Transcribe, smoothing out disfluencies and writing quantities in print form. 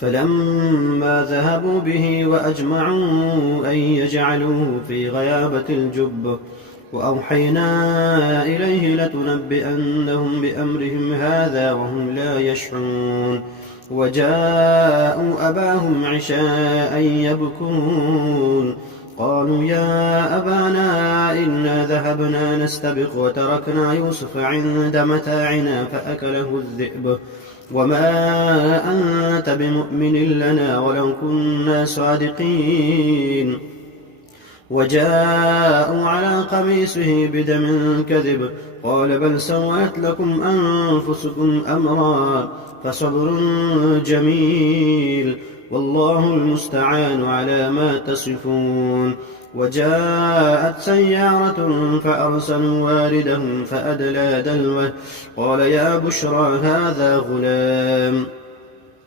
فلما ذهبوا به وأجمعوا أن يجعلوه في غيابة الجب وأوحينا إليه لتنبئنهم بأمرهم هذا وهم لا يشعرون وجاءوا أباهم عشاء يبكون قالوا يا أبانا إنا ذهبنا نستبق وتركنا يوسف عند متاعنا فأكله الذئب وما أنت بمؤمن لنا ولو كنا صادقين وجاءوا على قميصه بدم كذب قال بل سولت لكم أنفسكم أمرا فصبر جميل والله المستعان على ما تصفون وجاءت سيارة فأرسلوا واردهم فأدلى دلوه قال يا بشرى هذا غلام